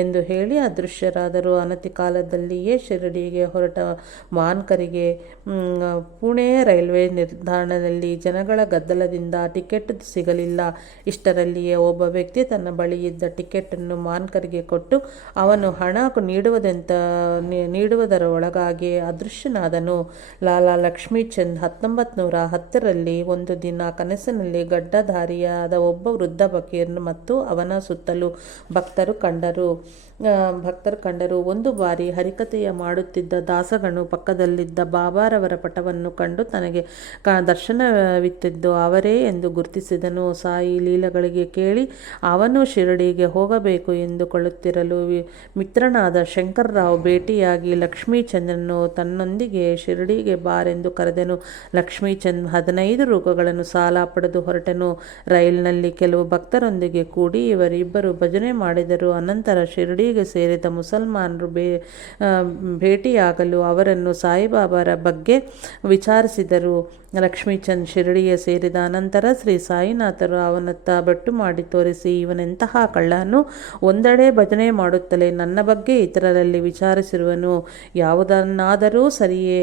ಎಂದು ಹೇಳಿ ಅದೃಶ್ಯರಾದರು. ಅನತಿ ಕಾಲದಲ್ಲಿಯೇ ಶಿರಡಿಗೆ ಹೊರಟ ಮಾನ್ಕರಿಗೆ ಪುಣೆ ರೈಲ್ವೆ ನಿಲ್ದಾಣದಲ್ಲಿ ಜನಗಳ ಗದ್ದಲದಿಂದ ಟಿಕೆಟ್ ಸಿಗಲಿಲ್ಲ. ಇಷ್ಟರಲ್ಲಿಯೇ ಒಬ್ಬ ವ್ಯಕ್ತಿ ತನ್ನ ಬಳಿಯಿದ್ದ ಟಿಕೆಟನ್ನು ಮಾನ್ಕರಿಗೆ ಕೊಟ್ಟು ಅವನು ಹಣ ನೀಡುವುದರ ಒಳಗಾಗಿ ಅದೃಶ್ಯನಾದನು. ಲಾಲಾ ಲಕ್ಷ್ಮೀಚಂದ್ 1910ರಲ್ಲಿ ಒಂದು ದಿನ ಕನಸಿನಲ್ಲಿ ಗಡ್ಡಧಾರಿಯಾದ ಒಬ್ಬ ವೃದ್ಧ ಫಕೀರ್ ಮತ್ತು ಅವನ ಸುತ್ತಲೂ ಭಕ್ತರು ಕಂಡರು. ಒಂದು ಬಾರಿ ಹರಿಕಥೆಯ ಮಾಡುತ್ತಿದ್ದ ದಾಸಗಣು ಪಕ್ಕದಲ್ಲಿದ್ದ ಬಾಬಾರವರ ಪಟವನ್ನು ಕಂಡು ತನಗೆ ದರ್ಶನವಿತ್ತಿದ್ದು ಅವರೇ ಎಂದು ಗುರುತಿಸಿದನು. ಸಾಯಿ ಲೀಲೆಗಳಿಗೆ ಕೇಳಿ ಅವನು ಶಿರಡಿಗೆ ಹೋಗಬೇಕು ಎಂದುಕೊಳ್ಳುತ್ತಿರಲು ಮಿತ್ರನಾದ ಶಂಕರ್ರಾವ್ ಭೇಟಿಯಾಗಿ ಲಕ್ಷ್ಮೀಚಂದ್ರನ್ನು ತನ್ನೊಂದಿಗೆ ಶಿರಡಿಗೆ ಬಾರೆಂದು ಕರೆದನು. ಲಕ್ಷ್ಮೀಚಂದ್ 15 ರೂಪಾಯಿಗಳನ್ನು ಸಾಲ ಪಡೆದು ಹೊರಟನು. ರೈಲಿನಲ್ಲಿ ಕೆಲವು ಭಕ್ತರೊಂದಿಗೆ ಕೂಡಿ ಇವರಿಬ್ಬರು ಭಜನೆ ಮಾಡಿದರು. ಅನಂತರ ಶಿರಡಿಗೆ ಸೇರಿದ ಮುಸಲ್ಮಾನರು ಭೇಟಿಯಾಗಲು ಅವರನ್ನು ಸಾಯಿಬಾಬಾರ ಬಗ್ಗೆ ವಿಚಾರಿಸಿದರು. ಲಕ್ಷ್ಮೀಚಂದ್ ಶಿರಡಿಗೆ ಸೇರಿದ ಅನಂತರ ಶ್ರೀ ಸಾಯಿನಾಥರು ಅವನತ್ತ ಬೆಟ್ಟು ಮಾಡಿ ತೋರಿಸಿ, ಇವನೆಂತಹ ಕಳ್ಳನು, ಒಂದೆಡೆ ಭಜನೆ ಮಾಡುತ್ತಲೇ ನನ್ನ ಬಗ್ಗೆ ಇತರರಲ್ಲಿ ವಿಚಾರಿಸಿರುವನು. ಯಾವುದನ್ನಾದರೂ ಸರಿಯೇ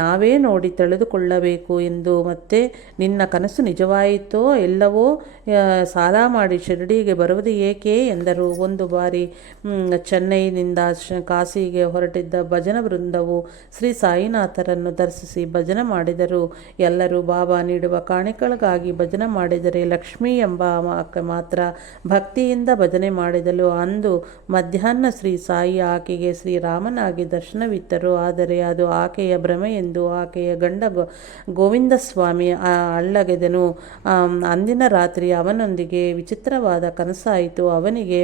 ನಾವೇ ನೋಡಿ ತಿಳಿದುಕೊಳ್ಳಬೇಕು ಎಂದು. ಮತ್ತೆ ನಿನ್ನ ಕನಸು ನಿಜವಾಯಿತೋ ಎಲ್ಲವೋ? ಸಾಲ ಮಾಡಿ ಶಿರಡಿಗೆ ಬರುವುದು ಏಕೆ ಎಂದರು. ಒಂದು ಬಾರಿ ಚೆನ್ನೈನಿಂದ ಕಾಶಿಗೆ ಹೊರಟಿದ್ದ ಭಜನ ವೃಂದವು ಶ್ರೀ ಸಾಯಿನಾಥರನ್ನು ದರ್ಶಿಸಿ ಭಜನೆ ಮಾಡಿದರು. ಎಲ್ಲರೂ ಬಾಬಾ ನೀಡುವ ಕಾಣಿಕೆಗಳಿಗಾಗಿ ಭಜನೆ ಮಾಡಿದರೆ ಲಕ್ಷ್ಮೀ ಎಂಬ ಆಕೆ ಮಾತ್ರ ಭಕ್ತಿಯಿಂದ ಭಜನೆ ಮಾಡಿದಳು. ಅಂದು ಮಧ್ಯಾಹ್ನ ಶ್ರೀ ಸಾಯಿ ಆಕೆಗೆ ಶ್ರೀರಾಮನಾಗಿ ದರ್ಶನವಿತ್ತರು. ಆದರೆ ಅದು ಆಕೆಯ ಭ್ರಮೆ ಎಂದು ಆಕೆಯ ಗಂಡ ಗೋವಿಂದಸ್ವಾಮಿ ಅಳ್ಳಗೆದನು. ಅಂದಿನ ರಾತ್ರಿ ಅವನೊಂದಿಗೆ ವಿಚಿತ್ರವಾದ ಕನಸಾಯಿತು. ಅವನಿಗೆ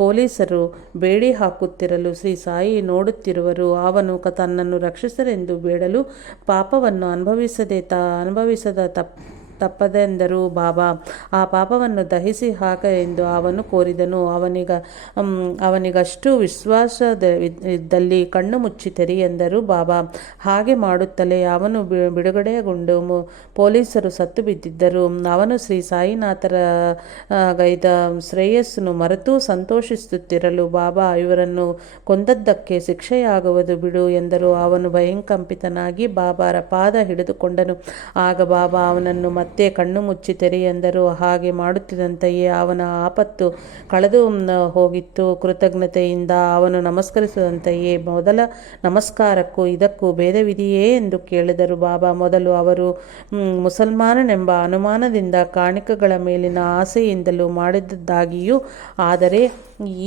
ಪೊಲೀಸರು ಬೇಡಿ ಹಾಕುತ್ತಿರಲು ಶ್ರೀ ಸಾಯಿ ನೋಡುತ್ತಿರುವರು. ಅವನು ತನ್ನನ್ನು ರಕ್ಷಿಸರೆಂದು ಬೇಡಲು ಪಾಪವನ್ನು ಅನುಭವಿಸದ ತಪ್ಪದೆಂದರು ಬಾಬಾ. ಆ ಪಾಪವನ್ನು ದಹಿಸಿ ಹಾಕ ಎಂದು ಅವನು ಕೋರಿದನು. ಅವನಿಗಷ್ಟು ವಿಶ್ವಾಸವಿದ್ದಲ್ಲಿ ಕಣ್ಣು ಮುಚ್ಚಿ ತೆರಿ ಎಂದರು ಬಾಬಾ. ಹಾಗೆ ಮಾಡುತ್ತಲೇ ಅವನು ಬಿಡುಗಡೆಗೊಂಡು ಪೊಲೀಸರು ಸತ್ತು ಬಿದ್ದಿದ್ದರು. ಅವನು ಶ್ರೀ ಸಾಯಿನಾಥರ ಗೈದ ಶ್ರೇಯಸ್ಸನ್ನು ಮರೆತು ಸಂತೋಷಿಸುತ್ತಿರಲು ಬಾಬಾ ಇವರನ್ನು ಕೊಂದದ್ದಕ್ಕೆ ಶಿಕ್ಷೆಯಾಗುವುದು ಬಿಡು ಎಂದರು. ಅವನು ಭಯಂಕಂಪಿತನಾಗಿ ಬಾಬಾರ ಪಾದ ಹಿಡಿದುಕೊಂಡನು. ಆಗ ಬಾಬಾ ಅವನನ್ನು ಮತ್ತೆ ಕಣ್ಣು ಮುಚ್ಚಿ ತೆರೆ ಎಂದರು. ಹಾಗೆ ಮಾಡುತ್ತಿದ್ದಂತೆಯೇ ಅವನ ಆಪತ್ತು ಕಳೆದು ಹೋಗಿತ್ತು. ಕೃತಜ್ಞತೆಯಿಂದ ಅವನು ನಮಸ್ಕರಿಸಿದಂತೆಯೇ ಮೊದಲ ನಮಸ್ಕಾರಕ್ಕೂ ಇದಕ್ಕೂ ಭೇದವಿದೆಯೇ ಎಂದು ಕೇಳಿದರು ಬಾಬಾ. ಮೊದಲು ಅವರು ಮುಸಲ್ಮಾನನೆಂಬ ಅನುಮಾನದಿಂದ ಕಾಣಿಕೆಗಳ ಮೇಲಿನ ಆಸೆಯಿಂದಲೂ ಮಾಡಿದ್ದಾಗಿಯೂ, ಆದರೆ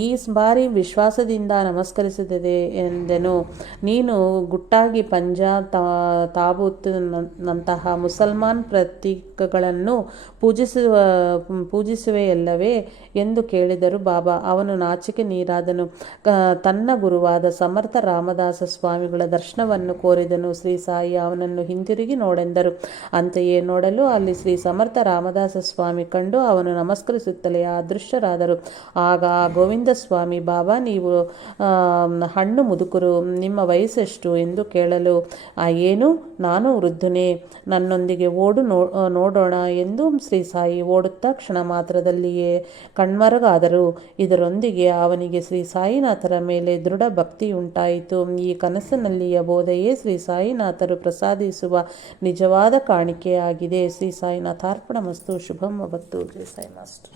ಈ ಬಾರಿ ವಿಶ್ವಾಸದಿಂದ ನಮಸ್ಕರಿಸಿದೆ ಎಂದೆನು. ನೀನು ಗುಟ್ಟಾಗಿ ಪಂಜಾಬ್, ತಾಬೂತ್ ನಂತಹ ಮುಸಲ್ಮಾನ್ ಪ್ರತೀಕಗಳನ್ನು ಪೂಜಿಸುವೆಯಲ್ಲವೇ ಎಂದು ಕೇಳಿದರು ಬಾಬಾ. ಅವನು ನಾಚಿಕೆ ನೀರಾದನು. ತನ್ನ ಗುರುವಾದ ಸಮರ್ಥ ರಾಮದಾಸ ಸ್ವಾಮಿಗಳ ದರ್ಶನವನ್ನು ಕೋರಿದನು. ಶ್ರೀ ಸಾಯಿ ಅವನನ್ನು ಹಿಂತಿರುಗಿ ನೋಡೆಂದರು. ಅಂತೆಯೇ ನೋಡಲು ಅಲ್ಲಿ ಶ್ರೀ ಸಮರ್ಥ ರಾಮದಾಸ ಸ್ವಾಮಿ ಕಂಡು ಅವನು ನಮಸ್ಕರಿಸುತ್ತಲೇ ಅದೃಶ್ಯರಾದರು. ಆಗ ಗೋವಿಂದ ಸ್ವಾಮಿ, ಬಾಬಾ ನೀವು ಹಣ್ಣು ಮುದುಕರು, ನಿಮ್ಮ ವಯಸ್ಸೆಷ್ಟು ಎಂದು ಕೇಳಲು, ಏನು ನಾನು ವೃದ್ಧನೇ, ನನ್ನೊಂದಿಗೆ ಓಡು ನೋಡೋಣ ಎಂದು ಶ್ರೀ ಸಾಯಿ ಓಡುತ್ತಾ ಕ್ಷಣ ಮಾತ್ರದಲ್ಲಿಯೇ ಕಣ್ಮರಗಾದರು. ಇದರೊಂದಿಗೆ ಅವನಿಗೆ ಶ್ರೀ ಸಾಯಿನಾಥರ ಮೇಲೆ ದೃಢ ಭಕ್ತಿಯುಂಟಾಯಿತು. ಈ ಕನಸಿನಲ್ಲಿಯ ಬೋಧೆಯೇ ಶ್ರೀ ಸಾಯಿನಾಥರು ಪ್ರಸಾದಿಸುವ ನಿಜವಾದ ಕಾಣಿಕೆಯಾಗಿದೆ. ಶ್ರೀ ಸಾಯಿನಾಥಾರ್ಪಣಮಸ್ತು. ಶುಭಂ ಭವತು. ಜೈ ಸಾಯಿ ಮಾಸ್ಟರ್.